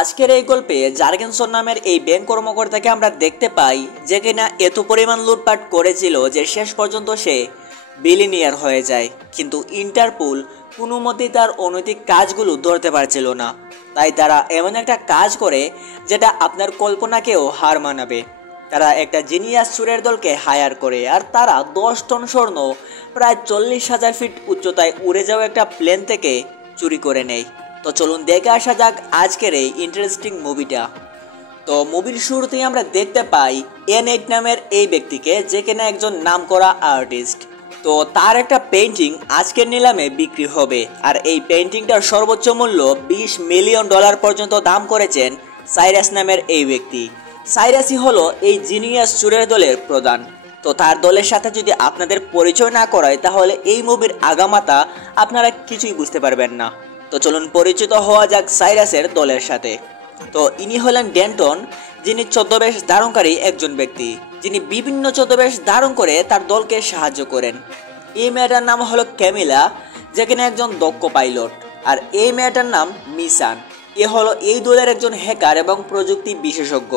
আজকের এই গল্পে জার্গেনসন নামের এই ব্যাংক কর্মকর্তাকে আমরা দেখতে পাই যে কিনা এত পরিমাণ লুটপাট করেছিল যে শেষ পর্যন্ত সে বিলিনিয়ার হয়ে যায়, কিন্তু ইন্টারপোল কোনো মতেই তার অনৈতিক কাজগুলো ধরতে পারছিল না। তাই তারা এমন একটা কাজ করে যেটা আপনার কল্পনাকেও হার মানাবে। তারা একটা জিনিয়াস চোরের দলকে হায়ার করে আর তারা 10 টন স্বর্ণ প্রায় 40,000 ফিট উচ্চতায় উড়ে যাওয়া একটা প্লেন থেকে চুরি করে নেয়। তো চলুন দেখে আসা যাক আজকের এই ইন্টারেস্টিং মুভিটা। তো মুভির শুরুতেই আমরা দেখতে পাই N8 নামের এই ব্যক্তিকে, যে কিনা একজন নামকরা আর্টিস্ট। তো তার একটা পেইন্টিং আজকের নিলামে বিক্রি হবে, আর এই পেইন্টিংটার সর্বোচ্চ মূল্য $20 মিলিয়ন পর্যন্ত দাম করেছেন সাইরাস নামের এই ব্যক্তি। সাইরাসই হলো এই জিনিয়াস চোরের দলের প্রধান। তো তার দলের সাথে যদি আপনাদের পরিচয় না করায় তাহলে এই মুভির আগামাতা আপনারা কিছুই বুঝতে পারবেন না। তো চলুন পরিচিত হওয়া যাক সাইরাসের দলের সাথে। তো ইনি হলেন ডেন্টন, যিনি ছদ্মবেশ ধারণকারী একজন ব্যক্তি, যিনি বিভিন্ন ছদ্মবেশ ধারণ করে তার দলকে সাহায্য করেন। এই মেয়েটার নাম হলো ক্যামিলা, যেখানে একজন দক্ষ পাইলট। আর এই মেয়েটার নাম মিসান, এ হলো এই দলের একজন হ্যাকার এবং প্রযুক্তি বিশেষজ্ঞ।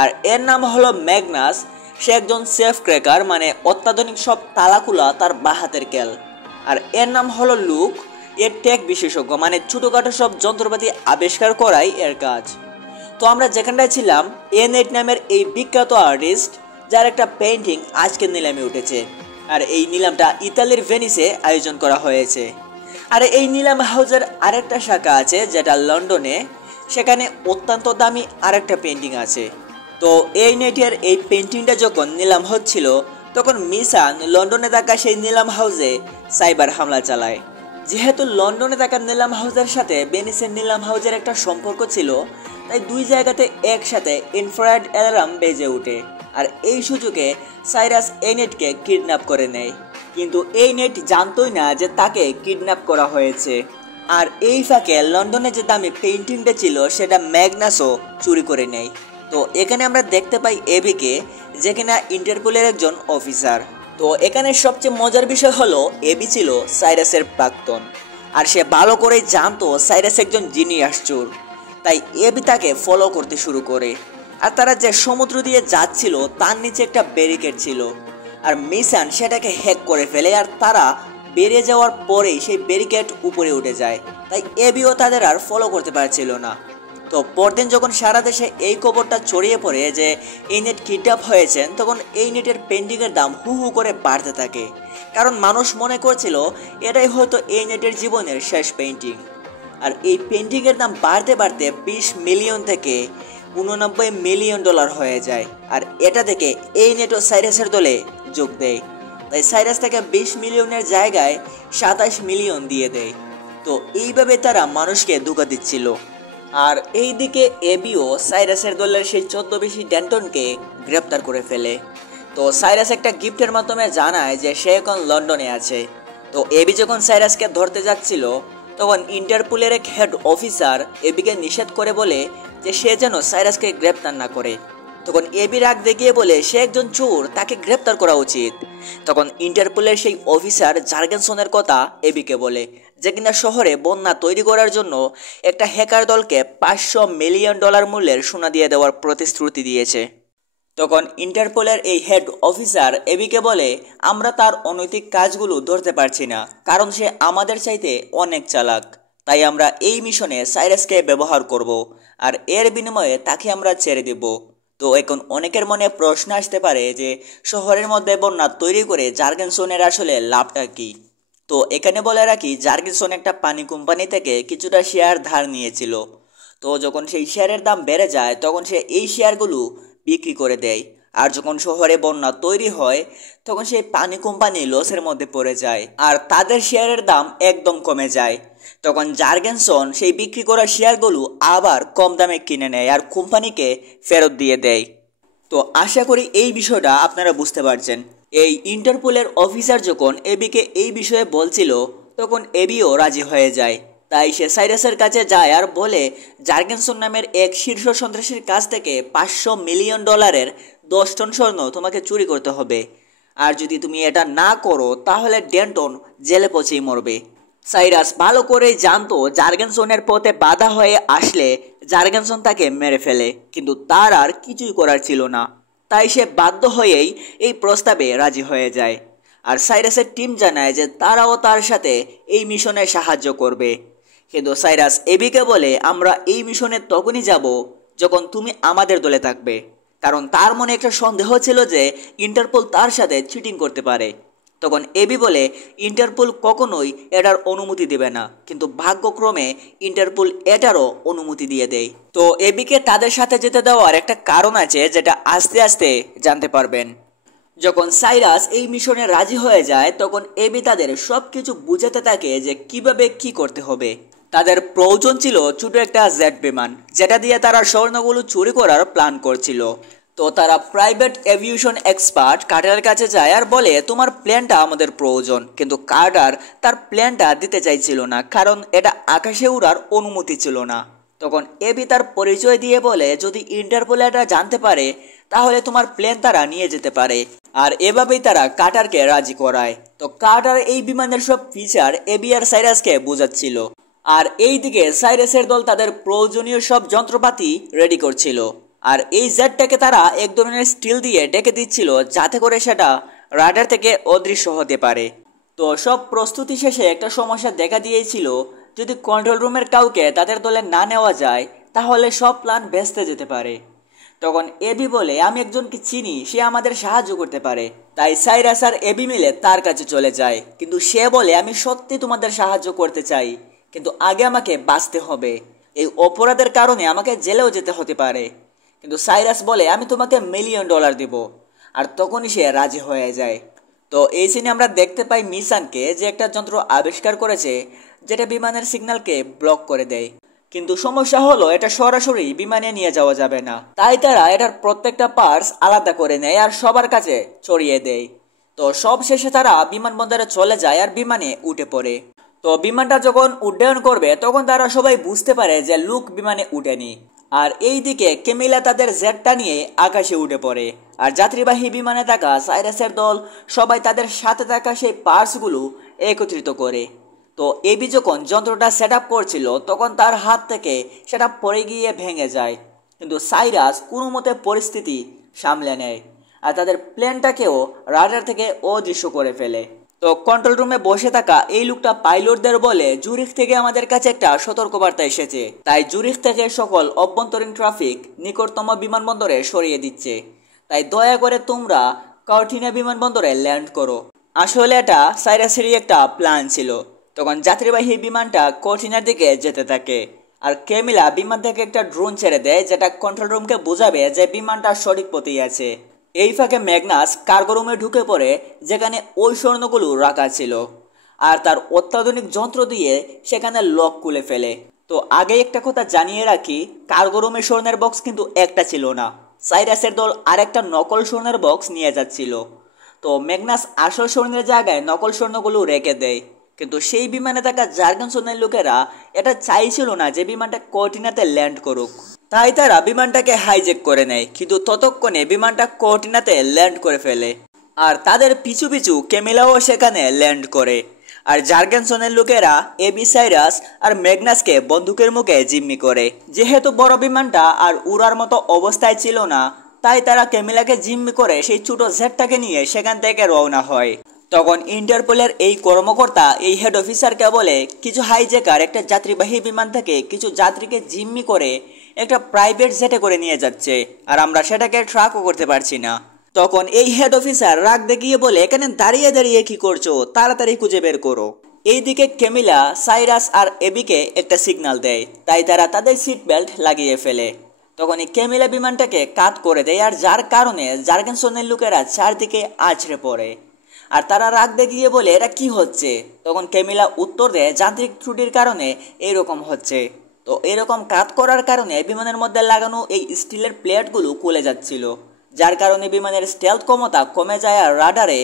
আর এর নাম হলো ম্যাগনাস, সে একজন সেফ ক্র্যাকার, মানে অত্যাধুনিক সব তালাকুলা তার বাহাতের কেল। আর এর নাম হলো লুক, এর টেক বিশেষজ্ঞ, মানে ছোটোখাটো সব যন্ত্রপাতি আবিষ্কার করাই এর কাজ। তো আমরা যেখানটায় ছিলাম N8 নামের এই বিখ্যাত আর্টিস্ট, যার একটা পেইন্টিং আজকের নিলামে উঠেছে। আর এই নিলামটা ইতালির ভেনিসে আয়োজন করা হয়েছে। আর এই নিলাম হাউসের আরেকটা শাখা আছে যেটা লন্ডনে, সেখানে অত্যন্ত দামি আরেকটা পেইন্টিং আছে। তো N8 এই পেইন্টিংটা যখন নিলাম হচ্ছিল তখন মিসান লন্ডনে থাকা সেই নিলাম হাউসে সাইবার হামলা চালায়। যেহেতু লন্ডনে থাকা নিলাম হাউসের সাথে ভেনিসের নিলাম হাউসের একটা সম্পর্ক ছিল, তাই দুই জায়গাতে একসাথে ইনফ্রারেড অ্যালার্ম বেজে ওঠে। আর এই সুযোগে সাইরাস N8কে কিডন্যাপ করে নেয়, কিন্তু N8 জানতোই না যে তাকে কিডন্যাপ করা হয়েছে। আর এই ফাঁকে লন্ডনে যে দামি পেইন্টিংটা ছিল সেটা ম্যাগনাসও চুরি করে নেয়। তো এখানে আমরা দেখতে পাই এবিকে, যে কিনা ইন্টারপোলের একজন অফিসার। তো এখানে সবচেয়ে মজার বিষয় হলো এবি ছিল সাইরাসের প্রাক্তন, আর সে ভালো করেই জানতো সাইরাস একজন জিনিয়াস চোর। তাই এবি তাকে ফলো করতে শুরু করে। আর তারা যে সমুদ্র দিয়ে যাচ্ছিল তার নিচে একটা ব্যারিকেড ছিল, আর মিসান সেটাকে হ্যাক করে ফেলে। আর তারা বেরিয়ে যাওয়ার পরেই সেই ব্যারিকেড উপরে উঠে যায়, তাই এবিও তাদের আর ফলো করতে পারছিল না। তো পরদিন যখন সারা দেশে এই খবরটা ছড়িয়ে পড়ে যে N8 কিডন্যাপ হয়েছেন, তখন N8 পেইন্টিংয়ের দাম হু হু করে বাড়তে থাকে, কারণ মানুষ মনে করছিল এটাই হয়তো N8 জীবনের শেষ পেইন্টিং। আর এই পেইন্টিংয়ের দাম বাড়তে বাড়তে $20 মিলিয়ন থেকে $89 মিলিয়ন হয়ে যায়। আর এটা থেকে N8 সাইরাসের দলে যোগ দেয়। তাই সাইরাস থেকে 20 মিলিয়নের জায়গায় 27 মিলিয়ন দিয়ে দেয়। তো এইভাবে তারা মানুষকে ধোঁকা দিচ্ছিল। আর এইদিকে এবিও সাইরাসের দলের সেই ছদ্মবেশী ডেন্টনকে গ্রেপ্তার করে ফেলে। তো সাইরাস একটা গিফটের মাধ্যমে জানায় যে সে এখন লন্ডনে আছে। তো এবি যখন সাইরাসকে ধরতে যাচ্ছিল তখন ইন্টারপোলের এক হেড অফিসার এবিকে নিষেধ করে বলে যে সে যেন সাইরাসকে গ্রেপ্তার না করে। তখন এবি রাগ দেখিয়ে বলে সে একজন চোর, তাকে গ্রেপ্তার করা উচিত। তখন ইন্টারপোলের সেই অফিসার জার্গেনসনের কথা এবিকে বলে, যে কিনা শহরে বন্যা তৈরি করার জন্য একটা হ্যাকার দলকে $500 মিলিয়ন মূল্যের সোনা দিয়ে দেওয়ার প্রতিশ্রুতি দিয়েছে। তখন ইন্টারপোলের এই হেড অফিসার এবিকে বলে আমরা তার অনৈতিক কাজগুলো ধরতে পারছি না, কারণ সে আমাদের চাইতে অনেক চালাক। তাই আমরা এই মিশনে সাইরাসকে ব্যবহার করব, আর এর বিনিময়ে তাকে আমরা ছেড়ে দেব। তো এখন অনেকের মনে প্রশ্ন আসতে পারে যে শহরের মধ্যে বন্যা তৈরি করে জার্গেনসনের আসলে লাভটা কি। তো এখানে বলে রাখি, জার্গেনসন একটা পানি কোম্পানি থেকে কিছুটা শেয়ার ধার নিয়েছিল। তো যখন সেই শেয়ারের দাম বেড়ে যায় তখন সে এই শেয়ারগুলো বিক্রি করে দেয়। আর যখন শহরে বন্যা তৈরি হয় তখন সেই পানি কোম্পানি লসের মধ্যে পড়ে যায় আর তাদের শেয়ারের দাম একদম কমে যায়। তখন জার্গেনসন সেই বিক্রি করা শেয়ারগুলো আবার কম দামে কিনে নেয় আর কোম্পানিকে ফেরত দিয়ে দেয়। তো আশা করি এই বিষয়টা আপনারা বুঝতে পারছেন। এই ইন্টারপোলের অফিসার যখন এবিকে এই বিষয়ে বলছিল তখন এবিও রাজি হয়ে যায়। তাই সে সাইরাসের কাছে যায় আর বলে জার্গেনসন নামের এক শীর্ষ সন্ত্রাসীর কাছ থেকে $500 মিলিয়ন 10 টন স্বর্ণ তোমাকে চুরি করতে হবে, আর যদি তুমি এটা না করো তাহলে ডেন্টন জেলে পচেই মরবে। সাইরাস ভালো করে জানতো জার্গেনসনের পথে বাধা হয়ে আসলে জার্গেনসন তাকে মেরে ফেলে, কিন্তু তার আর কিছুই করার ছিল না। তাই সে বাধ্য হয়েই এই প্রস্তাবে রাজি হয়ে যায়। আর সাইরাসের টিম জানায় যে তারাও তার সাথে এই মিশনে সাহায্য করবে। কিন্তু সাইরাস এবিকে বলে, আমরা এই মিশনে তখনই যাব যখন তুমি আমাদের দলে থাকবে, কারণ তার মনে একটা সন্দেহ ছিল যে ইন্টারপোল তার সাথে চিটিং করতে পারে। তখন এবি বলে, ইন্টারপোল কখনোই এটার অনুমতি দেবে না, কিন্তু ভাগ্যক্রমে ইন্টারপোল এটারও অনুমতি দিয়ে দেয়। তো এবিকে তাদের সাথে যেতে দেওয়ার একটা কারণ আছে, যেটা আস্তে আস্তে জানতে পারবেন। যখন সাইরাস এই মিশনে রাজি হয়ে যায়, তখন এবি তাদের সব কিছু বুঝাতে থাকে যে কিভাবে কি করতে হবে। তাদের প্রয়োজন ছিল ছোট একটা জেট বিমান, যেটা দিয়ে তারা স্বর্ণগুলো চুরি করার প্ল্যান করছিল। তো তারা প্রাইভেট এভিয়েশন এক্সপার্ট কার্টারের কাছে যায় আর বলে, তোমার প্ল্যানটা আমাদের প্রয়োজন। কিন্তু কার্টার তার প্ল্যানটা দিতে চাইছিল না, কারণ এটা আকাশে উড়ার অনুমতি ছিল না। তখন এবি তার পরিচয় দিয়ে বলে, যদি ইন্টারপোল এটা জানতে পারে তাহলে তোমার প্লেন তারা নিয়ে যেতে পারে। আর এভাবেই তারা কার্টারকে রাজি করায়। তো কার্টার এই বিমানের সব ফিচার এবি আর সাইরাসকে বোঝাচ্ছিল। আর এইদিকে সাইরাসের দল তাদের প্রয়োজনীয় সব যন্ত্রপাতি রেডি করছিল। আর এই জেটটাকে তারা এক ধরনের স্টিল দিয়ে ডেকে দিচ্ছিল, যাতে করে সেটা রাডার থেকে অদৃশ্য হতে পারে। তো সব প্রস্তুতি শেষে একটা সমস্যা দেখা দিয়েছিল, যদি কন্ট্রোল রুমের কাউকে তাদের দলে না নেওয়া যায় তাহলে সব প্ল্যান ভেস্তে যেতে পারে। তখন এবি বলে, আমি একজনকে চিনি, সে আমাদের সাহায্য করতে পারে। তাই সাইরাস আর এবি মিলে তার কাছে চলে যায়। কিন্তু সে বলে, আমি সত্যি তোমাদের সাহায্য করতে চাই, কিন্তু আগে আমাকে বাঁচতে হবে। এই অপরাধের কারণে আমাকে জেলেও যেতে হতে পারে। কিন্তু সাইরাস বলে, আমি তোমাকে $1,000,000 দেব। আর তখনই সে রাজি হয়ে যায়। তো এই সিনে আমরা দেখতে পাই মিশানকে, যে একটা যন্ত্র আবিষ্কার করেছে যেটা বিমানের সিগন্যালকে ব্লক করে দেয়। কিন্তু সমস্যা হলো, এটা সরাসরি বিমানে নিয়ে যাওয়া যাবে না। তাই তারা এটার প্রত্যেকটা পার্টস আলাদা করে নেয় আর সবার কাছে ছড়িয়ে দেয়। তো সব শেষে তারা বিমানবন্দরে চলে যায় আর বিমানে উঠে পড়ে। তো বিমানটা যখন উড্ডয়ন করবে তখন তারা সবাই বুঝতে পারে যে লুক বিমানে উঠেনি। আর এইদিকে কেমিলা তাদের জেটটা নিয়ে আকাশে উঠে পড়ে। আর যাত্রীবাহী বিমানে থাকা সাইরাসের দল সবাই তাদের সাথে থাকা সেই পার্টসগুলো একত্রিত করে। তো এবি যখন যন্ত্রটা সেট আপ করছিল তখন তার হাত থেকে সেটা পড়ে গিয়ে ভেঙে যায়। কিন্তু সাইরাস কোনো মতে পরিস্থিতি সামলে নেয় আর তাদের প্লেনটাকেও রাডার থেকে অদৃশ্য করে ফেলে। তো কন্ট্রোল রুমে বসে থাকা এই লোকটা পাইলটদের বলে, জুরিখ থেকে আমাদের কাছে একটা সতর্কবার্তা এসেছে, তাই জুরিখ থেকে সকল অভ্যন্তরীণ ট্রাফিক নিকটতম বিমানবন্দরে সরিয়ে দিচ্ছে। তাই দয়া করে তোমরা কর্টিনা বিমানবন্দরে ল্যান্ড করো। আসলে এটা সাইরাসেরই একটা প্ল্যান ছিল। তখন যাত্রীবাহী বিমানটা কর্টিনার দিকে যেতে থাকে আর কেমিলা বিমান থেকে একটা ড্রোন ছেড়ে দেয়, যেটা কন্ট্রোল রুমকে বোঝাবে যে বিমানটা সঠিক পথেই আছে। এই ফাঁকে ম্যাগনাস কার্গো রুমে ঢুকে পড়ে, যেখানে ওই স্বর্ণগুলো রাখা ছিল, আর তার অত্যাধুনিক যন্ত্র দিয়ে সেখানে লক খুলে ফেলে। তো আগে একটা কথা জানিয়ে রাখি, কার্গো রুমে স্বর্ণের বক্স কিন্তু একটা ছিল না, সাইরাসের দল আরেকটা নকল স্বর্ণের বক্স নিয়ে যাচ্ছিল। তো ম্যাগনাস আসল স্বর্ণের জায়গায় নকল স্বর্ণগুলো রেখে দেয়। কিন্তু সেই বিমানে থাকা জার্গেনসনের লোকেরা এটা চাইছিল না যে বিমানটা কর্টিনাতে ল্যান্ড করুক, তাই তারা বিমানটাকে হাইজ্যাক করে নেয়। কিন্তু ততক্ষণে বিমানটা কর্টিনাতে ল্যান্ড করে ফেলে আর তাদের পিছু পিছু কেমিলাও সেখানে ল্যান্ড করে। আর জার্গেনসনের লোকেরা এবি, সাইরাস আর ম্যাগনাসকে বন্দুকের মুখে জিম্মি করে। যেহেতু বড় বিমানটা আর উড়ার মতো অবস্থায় ছিল না, তাই তারা কেমিলাকে জিম্মি করে সেই ছোট জেটটাকে নিয়ে সেখান থেকে রওনা হয়। তখন ইন্টারপোলের এই কর্মকর্তা এই হেড অফিসারকে বলে, কিছু হাইজ্যাকার একটা যাত্রীবাহী বিমান থেকে কিছু যাত্রীকে জিম্মি করে একটা প্রাইভেট জেটে করে নিয়ে যাচ্ছে, আর আমরা সেটাকে ট্র্যাকও করতে পারছি না। তখন এই হেড অফিসার রাগ দেখিয়ে বলে, এখানে দাঁড়িয়ে দাঁড়িয়ে কি করছো, তাড়াতাড়ি খুঁজে বের করো। এইদিকে কেমিলা, সাইরাস আর এবিকে একটা সিগন্যাল দেয়, তাই তারা তাদের সিট বেল্ট লাগিয়ে ফেলে। তখন এই কেমিলা বিমানটাকে কাট করে দেয়, আর যার কারণে জার্গেনসনের লোকেরা চারদিকে আছড়ে পড়ে। আর তারা রাগ দেখিয়ে বলে, এটা কি হচ্ছে? তখন কেমিলা উত্তর দেয়, যান্ত্রিক ত্রুটির কারণে এইরকম হচ্ছে। তো এরকম কাট করার কারণে বিমানের মধ্যে লাগানো এই স্টিলের প্লেটগুলো খুলে যাচ্ছিল, যার কারণে বিমানের স্টেলথ ক্ষমতা কমে যায় আর রাডারে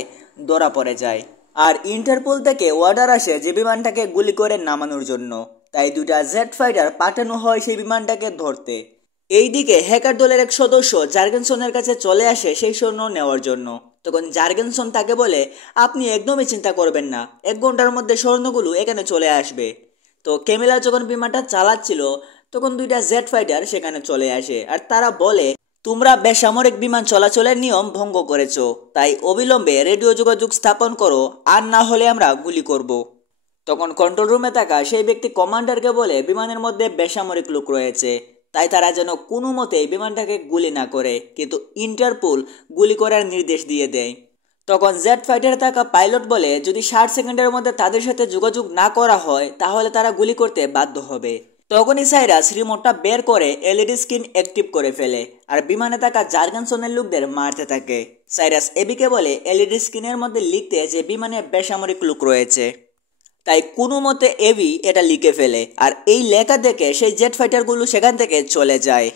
ধরা পড়ে যায়। আর ইন্টারপোল থেকে অর্ডার আসে যে বিমানটাকে গুলি করে নামানোর জন্য, তাই দুটা জেট ফাইটার পাঠানো হয় সেই বিমানটাকে ধরতে। এইদিকে হ্যাকার দলের এক সদস্য জার্গেনসনের কাছে চলে আসে সেই স্বর্ণ নেওয়ার জন্য। তখন জার্গেনসন তাকে বলে, আপনি একদমই চিন্তা করবেন না, 1 ঘন্টার মধ্যে স্বর্ণগুলো এখানে চলে আসবে। তো কেমিলা যখন বিমানটা চালাচ্ছিল তখন দুইটা জেট ফাইটার সেখানে চলে আসে আর তারা বলে, তোমরা বেসামরিক বিমান চলাচলের নিয়ম ভঙ্গ করেছো, তাই অবিলম্বে রেডিও যোগাযোগ স্থাপন করো, আর না হলে আমরা গুলি করব। তখন কন্ট্রোল রুমে থাকা সেই ব্যক্তি কমান্ডারকে বলে বিমানের মধ্যে বেসামরিক লোক রয়েছে, তাই তারা যেন কোনো মতেই বিমানটাকে গুলি না করে, কিন্তু ইন্টারপোল গুলি করার নির্দেশ দিয়ে দেয়। তখন জেট ফাইটারে থাকা পাইলট বলে যদি 60 সেকেন্ডের মধ্যে তাদের সাথে যোগাযোগ না করা হয় তাহলে তারা গুলি করতে বাধ্য হবে। তখনই সাইরাস রিমোটটা বের করে এলইডি স্ক্রিন অ্যাক্টিভ করে ফেলে আর বিমানে থাকা জার্গেনসনের লোকদের মারতে থাকে। সাইরাস এবিকে বলে এলইডি স্ক্রিনের মধ্যে লিখতে যে বিমানে বেসামরিক লোক রয়েছে, তাই কোনো মতে এবি এটা লিখে ফেলে আর এই লেখা দেখে সেই জেট ফাইটারগুলো সেখান থেকে চলে যায়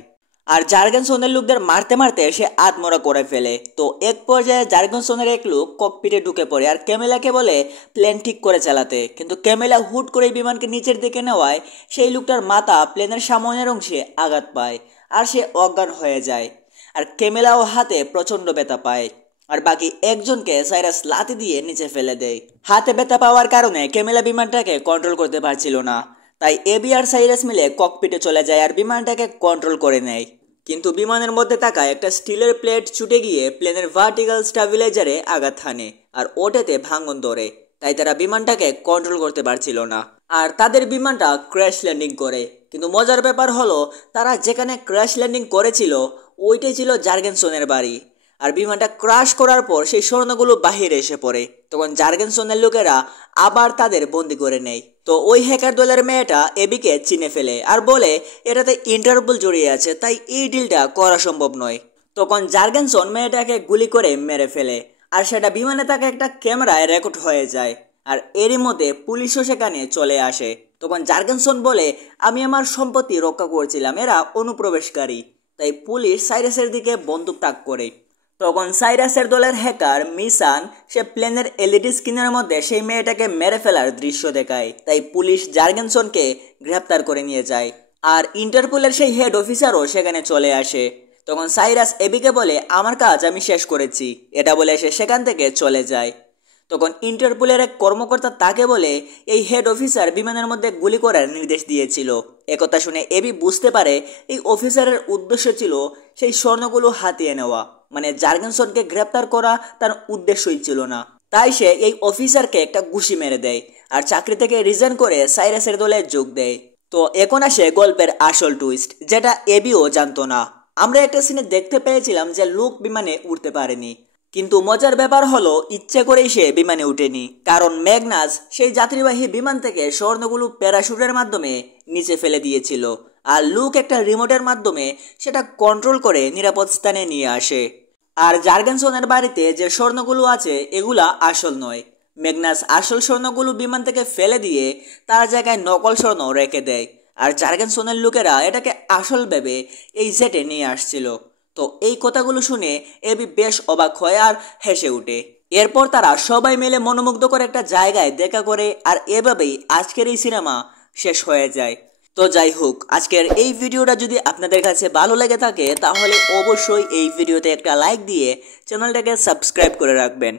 আর জার্গেনসনের লোকদের মারতে মারতে সে আত্মরা করে ফেলে। তো এক পর্যায়ে জার্গেনসনের এক লোক ককপিটে ঢুকে পড়ে আর ক্যামেলাকে বলে প্লেন ঠিক করে চালাতে, কিন্তু ক্যামেলা হুট করে বিমানকে নিচের দিকে নেওয়ায় সেই লোকটার মাথা প্লেনের সামনের অংশে আঘাত পায় আর সে অজ্ঞান হয়ে যায় আর ক্যামেলাও হাতে প্রচণ্ড ব্যথা পায় আর বাকি একজনকে সাইরাস লাথি দিয়ে নিচে ফেলে দেয়। হাতে ব্যথা পাওয়ার কারণে ক্যামেলা বিমানটাকে কন্ট্রোল করতে পারছিল না, তাই এবি আর সাইরাস মিলে ককপিটে চলে যায় আর বিমানটাকে কন্ট্রোল করে নেয়। কিন্তু বিমানের মধ্যে থাকা একটা স্টিলের প্লেট ছুটে গিয়ে প্লেনের ভার্টিক্যাল স্টাবিলাইজারে আঘাত হানে আর ওটাতে ভাঙন ধরে, তাই তারা বিমানটাকে কন্ট্রোল করতে পারছিল না আর তাদের বিমানটা ক্র্যাশ ল্যান্ডিং করে। কিন্তু মজার ব্যাপার হলো তারা যেখানে ক্র্যাশ ল্যান্ডিং করেছিল ওইটাই ছিল জার্গেনসনের বাড়ি আর বিমানটা ক্রাশ করার পর সেই স্বর্ণগুলো বাহিরে এসে পড়ে। তখন জার্গেনসনের লোকেরা আবার তাদের বন্দি করে নেয়। তো ওই হ্যাকার দলের মেয়েটা এবিকে চিনে ফেলে আর বলে এটাতে ইন্টারপোল জড়িয়ে আছে, তাই এই ডিলটা করা সম্ভব নয়। তখন জার্গেনসন মেয়েটাকে গুলি করে মেরে ফেলে আর সেটা বিমানে থাকা একটা ক্যামেরায় রেকর্ড হয়ে যায় আর এরই মধ্যে পুলিশও সেখানে চলে আসে। তখন জার্গেনসন বলে আমি আমার সম্পত্তি রক্ষা করছিলাম, এরা অনুপ্রবেশকারী, তাই পুলিশ সাইরাসের দিকে বন্দুক তাক করে। তখন সাইরাসের দলের হ্যাকার মিসান সে প্লেনের এলইডি স্ক্রিনের মধ্যে সেই মেয়েটাকে মেরে ফেলার দৃশ্য দেখায়, তাই পুলিশ জার্গেনসনকে গ্রেপ্তার করে নিয়ে যায় আর ইন্টারপোলের সেই হেড অফিসারও সেখানে চলে আসে। তখন সাইরাস এবিকে বলে আমার কাজ আমি শেষ করেছি, এটা বলে সে সেখান থেকে চলে যায়। তখন ইন্টারপোলের এক কর্মকর্তা তাকে বলে এই হেড অফিসার বিমানের মধ্যে গুলি করার নির্দেশ দিয়েছিল। একথা শুনে এবি বুঝতে পারে এই অফিসারের উদ্দেশ্য ছিল সেই স্বর্ণগুলো হাতিয়ে নেওয়া, মানে জার্গেনসনকে গ্রেপ্তার করা তার উদ্দেশ্যই ছিল না। তাই সে এই অফিসারকে একটা ঘুষি মেরে দেয় আর চাকরি থেকে রিজাইন করে সাইরাসের দলে যোগ দেয়। তো এখন আসে গল্পের আসল টুইস্ট, যেটা এবিও জানতো না। আমরা একটা সিনে দেখতে পেয়েছিলাম যে লোক বিমানে উঠতে পারেনি, কিন্তু মজার ব্যাপার হলো ইচ্ছে করেই সে বিমানে উঠেনি, কারণ ম্যাগনাস সেই যাত্রীবাহী বিমান থেকে স্বর্ণগুলো প্যারাশুটের মাধ্যমে নিচে ফেলে দিয়েছিল আর লুক একটা রিমোটের মাধ্যমে সেটা কন্ট্রোল করে নিরাপদ স্থানে নিয়ে আসে। আর জার্গেনসনের বাড়িতে যে স্বর্ণগুলো আছে এগুলা আসল নয়। ম্যাগনাস আসল স্বর্ণগুলো বিমান থেকে ফেলে দিয়ে তার জায়গায় নকল স্বর্ণ রেখে দেয় আর জার্গেনসনের লোকেরা এটাকে আসল ভেবে এই জেটে নিয়ে আসছিল। তো এই কথাগুলো শুনে এবি বেশ অবাক হয় আর হেসে ওঠে। এরপর তারা সবাই মিলে মনোমুগ্ধকর একটা জায়গায় দেখা করে আর এভাবেই আজকের এই সিনেমা শেষ হয়ে যায়। তো যাই হোক, আজকের এই ভিডিওটা যদি আপনাদের কাছে ভালো লেগে থাকে তাহলে অবশ্যই এই ভিডিওতে একটা লাইক দিয়ে চ্যানেলটাকে সাবস্ক্রাইব করে রাখবেন।